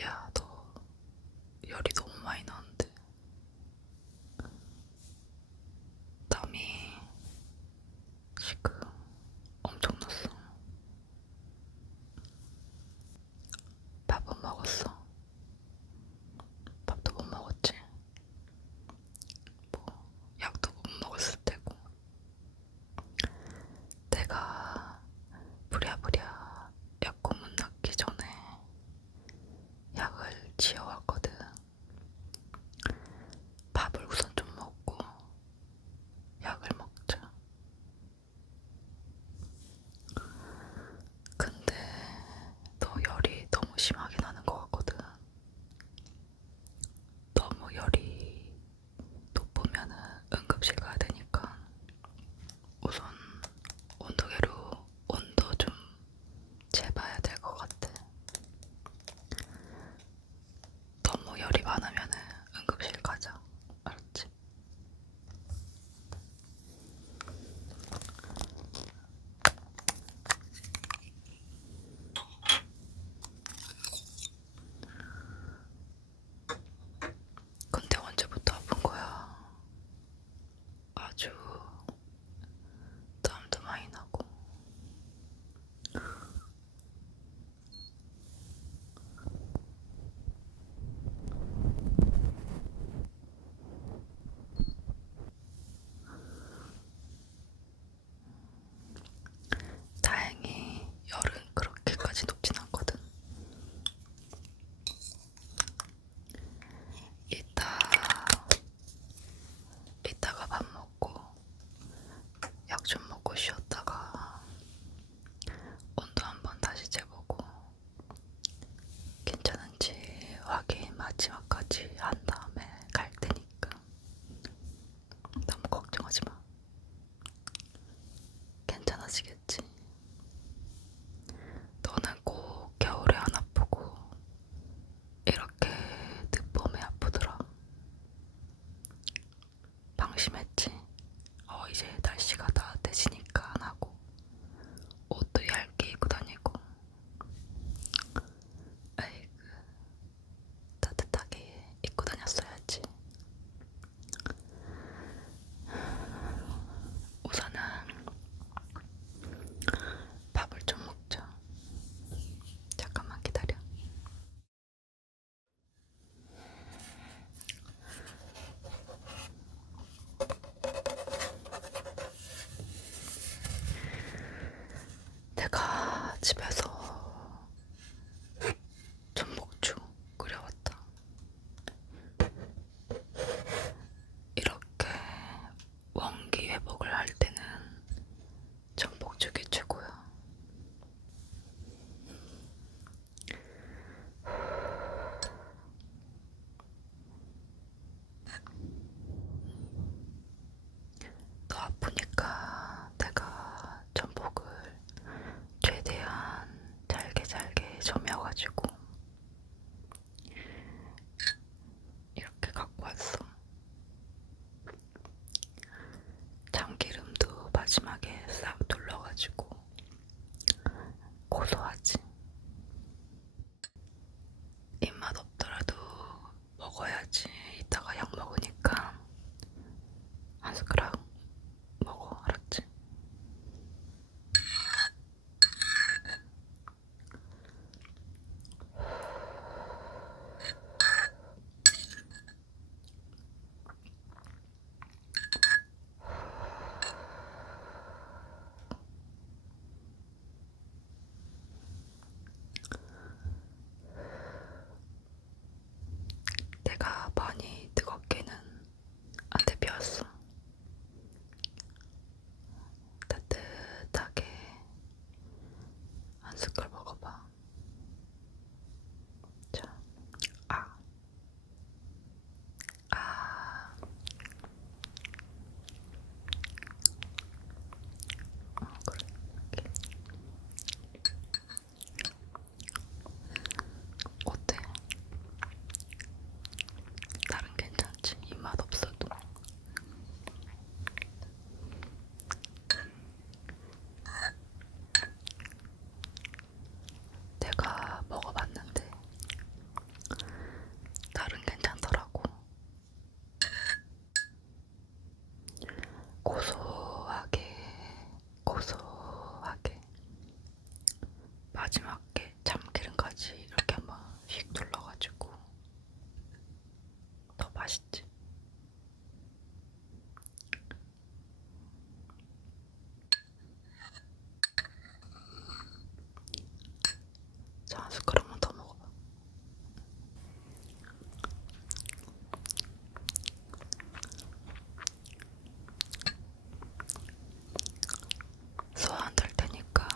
야, 너 열이 너무 많이 나는데. 땀이 지금 엄청 났어. 밥은 먹었어? 밥도 못 먹었지? 뭐, 약도 못 먹었을 테고. 내가 부랴부랴 약국문 닫기 전에 약을 지어왔거든. 밥을 우선 좀 먹고 약을 먹자. 근데 너 열이 너무 심하게 나는 것 같거든. 너무 열이 높으면은 응급실 가야 되니까 우선 온도계로 온도 좀 재봐야 될 것 같아. 너무 열이 많으면은 응급실 가자. 알았지? 근데 언제부터 아픈 거야? 아주 땀도 많이 나고. 다행히 열은 그렇게까지 높진 않거든. 이따, 이따가 밥 먹고 약 좀 먹고 쉬었다가 온도 한번 다시 재보고 괜찮은지 확인 마지막까지 한 다음에 갈 테니까 너무 걱정하지 마. 괜찮아지겠지? 너는 꼭 겨울에 안 아프고 이렇게 늦봄에 아프더라. 방심했지? 이제 날씨가 따뜻해지니까 안 하고 옷도 얇게 입고 다니고. 에이그, 따뜻하게 입고 다녔어야지. 우선은 밥을 좀 먹자. 잠깐만 기다려. 내가 집에서 전복죽 끓여왔다. 이렇게 원기 회복을 할 때는 전복죽이 최고야. 너 아프니까 내가 전복을 최대한 잘게 잘게 점여가지고 이렇게 갖고 왔어. 참기름도 마지막에 싹 둘러가지고 고소하지. 입맛 없더라도 먹어야지. 이따가 약 먹으니까 한 숟가락 먹어. 알았지? 해야지. 이렇게 한번 휙 눌러가지고 더 맛있지. 자, 한 숟가락만 더 먹어봐. 소화 안 될 테니까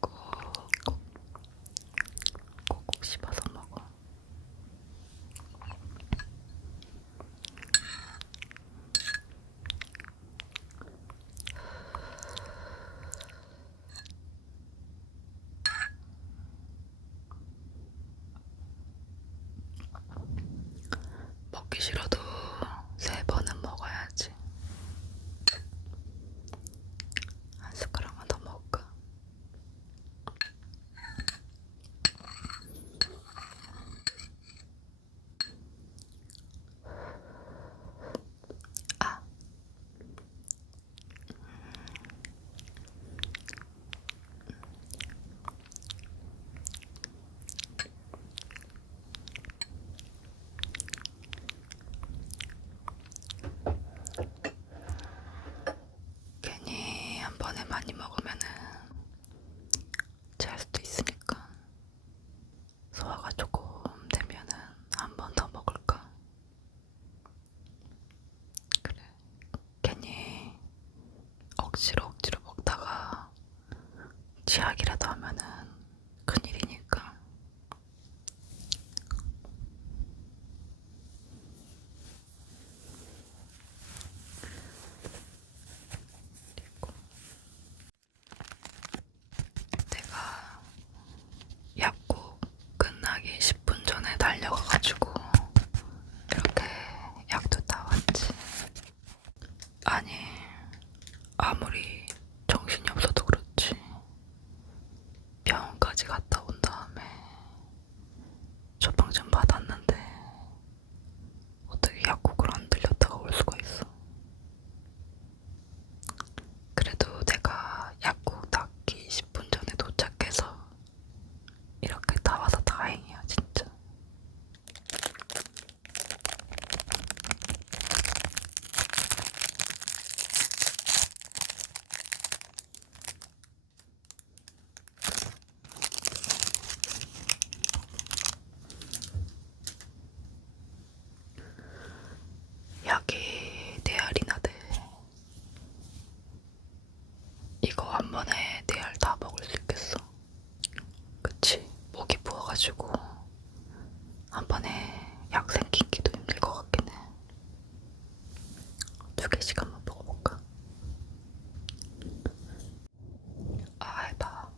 꼭꼭 씹어서 먹어. 먹기 싫어도 3번은 먹어야지. 한 숟가락만 더 먹을까? 아, 괜히 한 번에 많이 먹으면은 체할 수도 있으니까 소화가 조금 되면은 한 번 더 먹을까? 그래. 괜히 억지로 먹다가 치약이라도 하면은 큰일이니까. 그리고 내가 약국 끝나기 10분 전에 달려가가지고 이렇게 약도 따왔지. 아니, 아무리 정신이 없어도 그렇지. 병원까지 갔다 온 다음에 처방 좀 받았는데 어떻게 약국을 안 들렸다가 올 수가 있어. 그래도 내가 약국 닫기 10분 전에 도착해서 이렇게 다 와서 다행이야, 진짜. 약이 4알이나 돼. 이거 한 번에 4알 다 먹을 수 있겠어. 그치? 목이 부어가지고 한 번에 약 생기기도 힘들 것 같긴 해. 2개씩 한번 먹어볼까? 아, 해봐.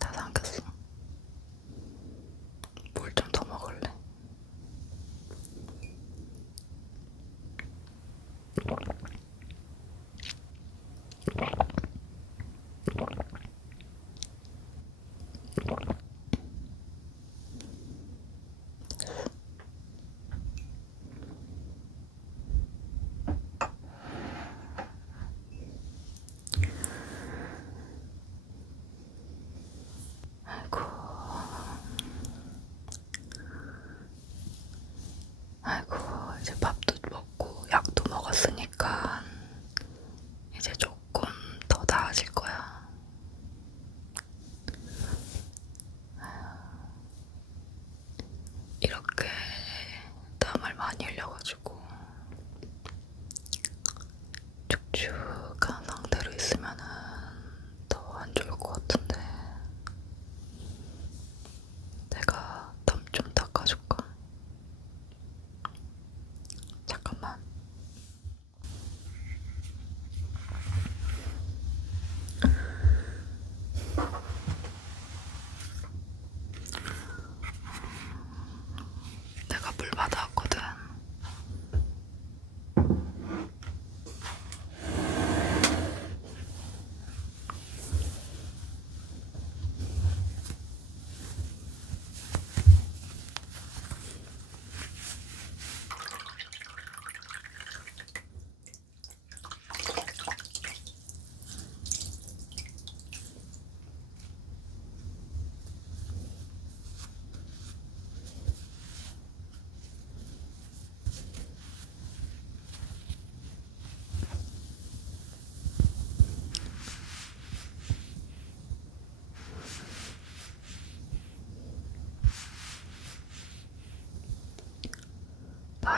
다 삼켰어. 물 좀 더 먹을래? 아이고, 아이고, 이제 밥도 먹고 약도 먹었으니까 이제 조금 더 나아질 거야. 이렇게 땀을 많이 흘려가지고 축축한 상태로 있으면은 더 안 좋을 것 같은데 내가 땀 좀 닦아줄까?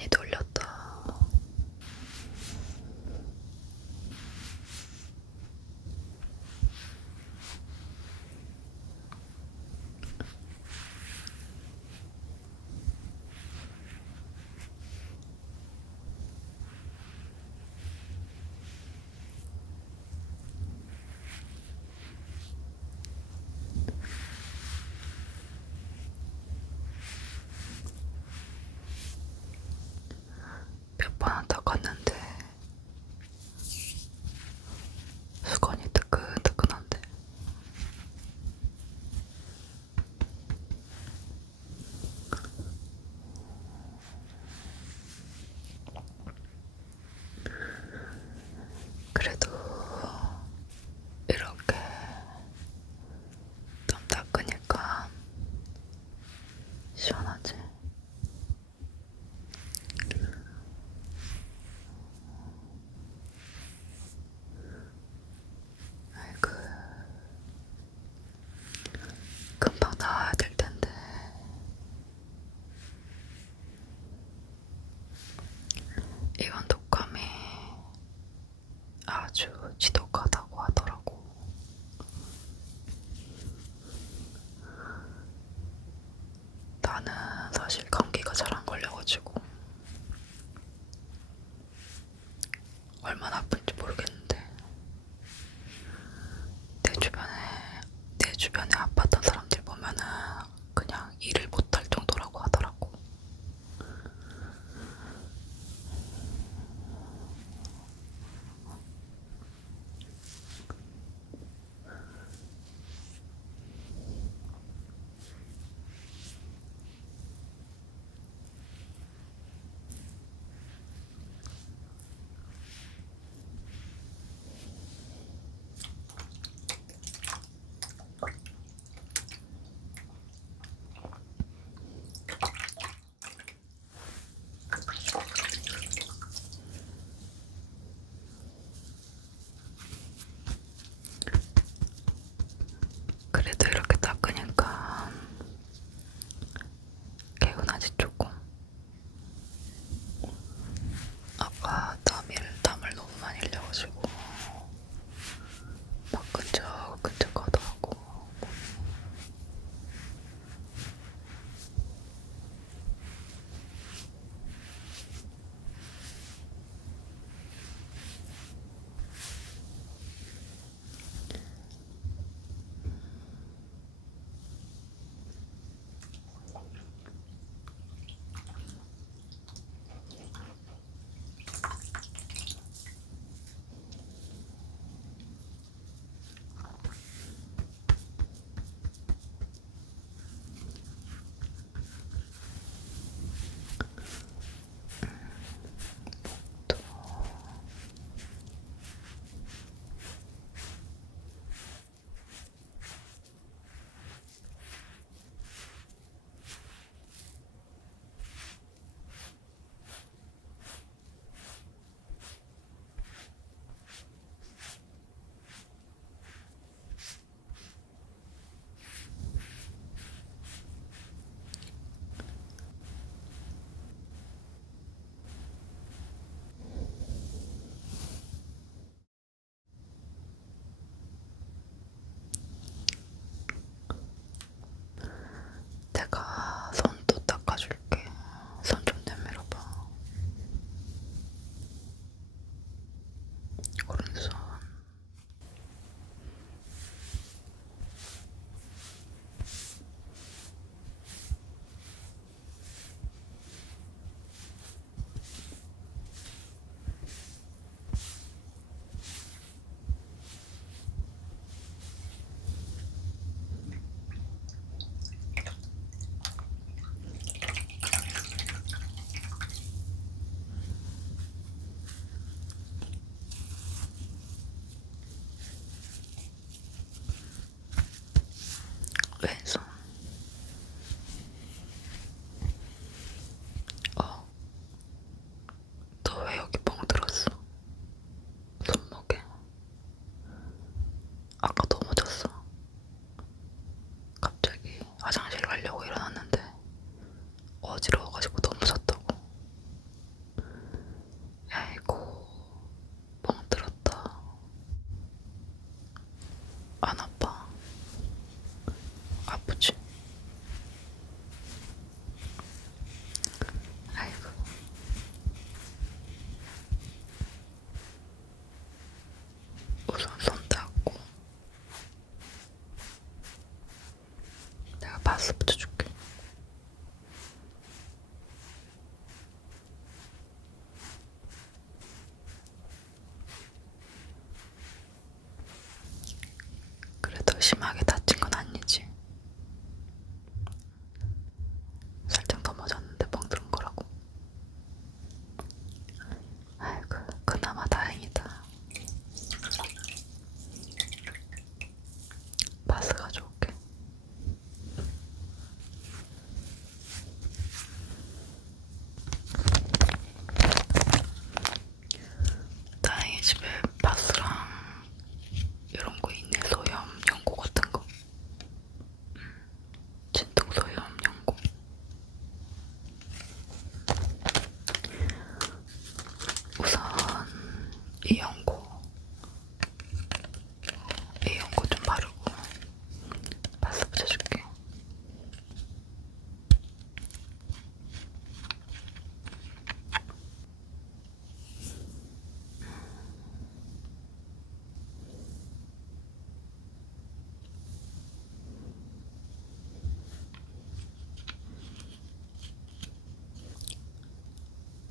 많이 돌렸다. 몇 번 닦았는데 수건이 뜨끈뜨끈한데. 그래도 이렇게 좀 닦으니까 시원하지? 아이고, 금방 나와야 될 텐데. 이번 독감이 아주 지독하다고 하더라고. 나는 사실 감기가 잘 안 걸려가지고 얼마나 아픈지 모르겠는데 내 주변에 아팠던 사람들 보면은 그냥 일을 못할 정도라고 하더라고. 그래도 이렇게 닦으니까 개운하지 조금. 아까 땀을 너무 많이 흘려가지고 막 끈적끈적하더라고. 내가 손도 닦아줄게. 손 좀 내밀어봐. 오른손. 왼손. 너 왜 여기 뻥 들었어? 손목에. 아까 넘어졌어. 갑자기 화장실 가려고 일어났는데 어지러워가지고 넘어졌다고.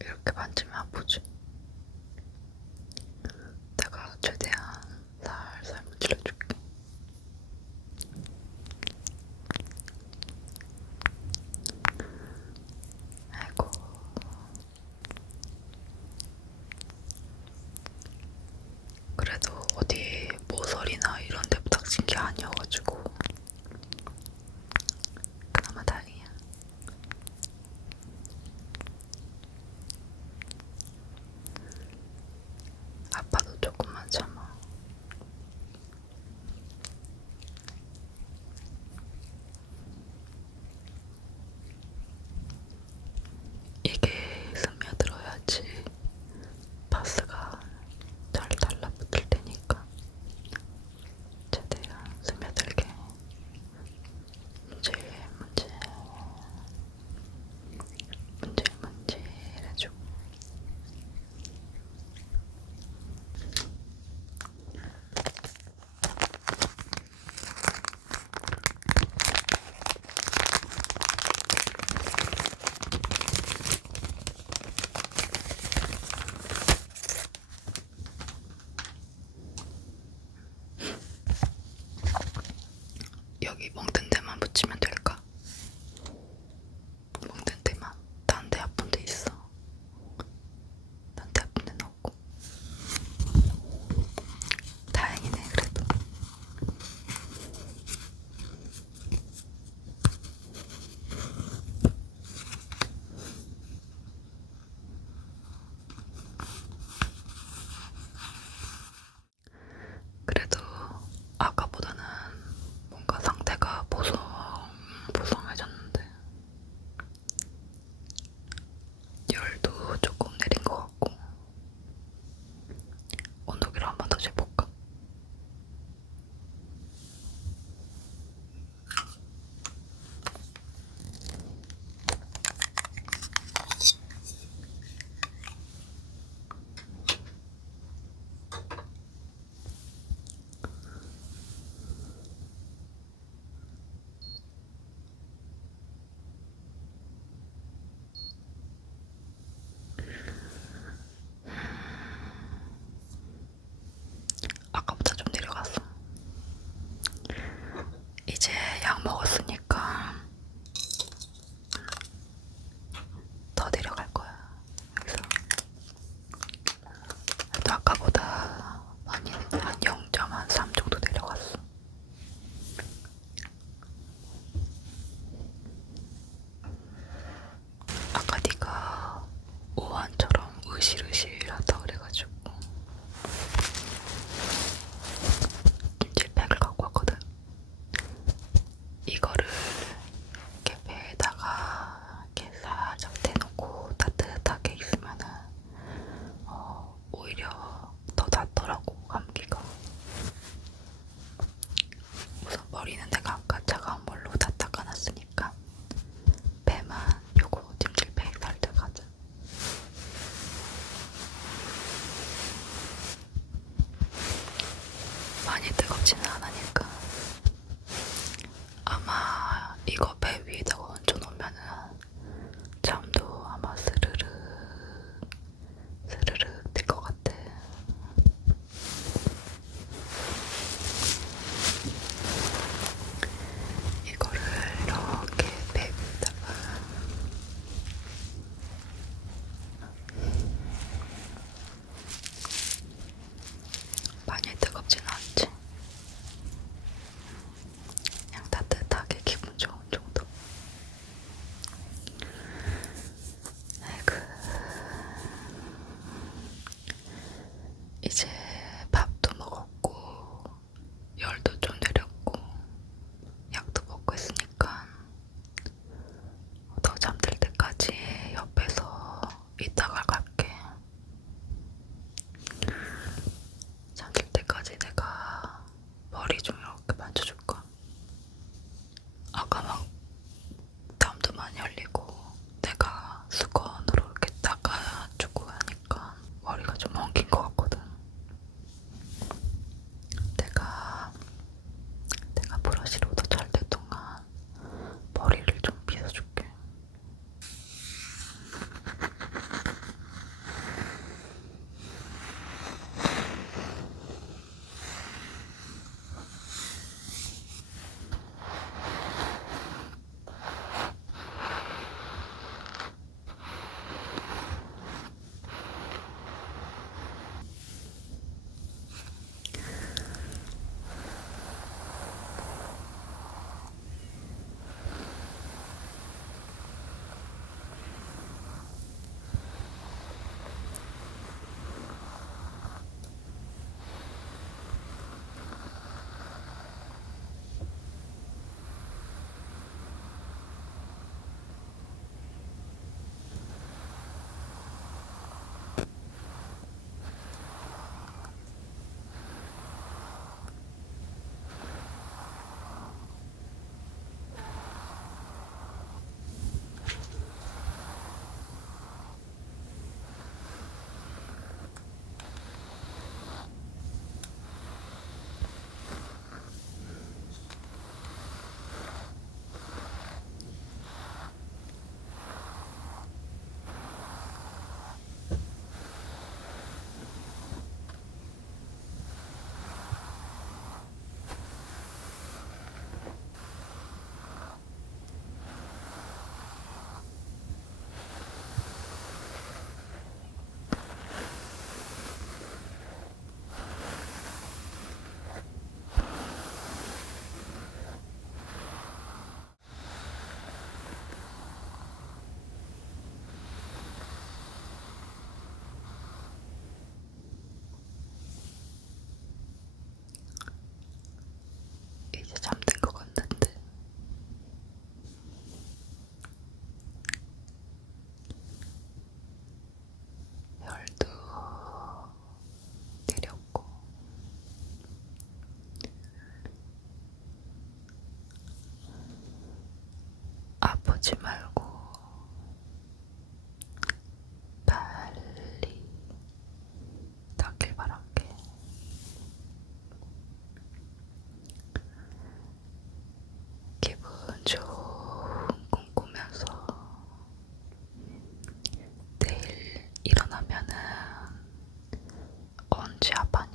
이렇게 만지면 아프지? 내가 최대한 살살 문질러줄게. 아이고. 그래도 어디 모서리나 이런 데 부닥친 게 아니어가지고 그나마 다행이야. 아파도 조금만 참아. 이게 스며들어야지 파스가 잘 달라붙을 테니까 최대한 스며들게 문질 해주고. 여기 멍든 데만 붙이면 될까? 멍든 데만. 딴 데 아픈 데 있어. 딴 데 아픈 데는 없고. 다행이네 그래도. 그래도 아까보다는 뭔가 상태가 보송해졌는데 열도 조금 내린 것 같고. 온도계를 한 번 더 재볼까? 아까보다 좀 내려갔어. 이제 약 먹었으니까 더 내려갈 거야. 그래서 또 아까보다 많이 한 0.3 정도 내려갔어. 아까 네가 오한처럼 으실으실하다 그래가지고 찜질팩을 갖고 왔거든. 이거를 이렇게 배에다가 이렇게 살짝 대놓고 따뜻하게 있으면은 오히려 더 낫더라고 감기가. 우선 머리는 내가 아까 차가운 물로 다 닦아놨으니까 배만 요거 찜질팩 살짝 하자. 많이 뜨겁지는 않으니까. 아마 이거 배 위에다가 얹어놓으면은 잠도 아마 스르르 들 것 같아. 이거를 이렇게 배 위에다가 많이 뜨겁진 않지. 그냥 따뜻하게 기분 좋은 정도. 아이고. 이제 밥도 먹었고 열도 좀 내렸고 약도 먹고 했으니까 더 잠들 때까지 옆에서 이따가 갈게. 잠들 때까지 내가 머리 좀 이렇게 만져줄까? 아까 막 땀도 많이 흘리고 내가 수건으로 이렇게 닦아주고 하니까 머리가 좀 엉킨 것 같거든. 지하판이.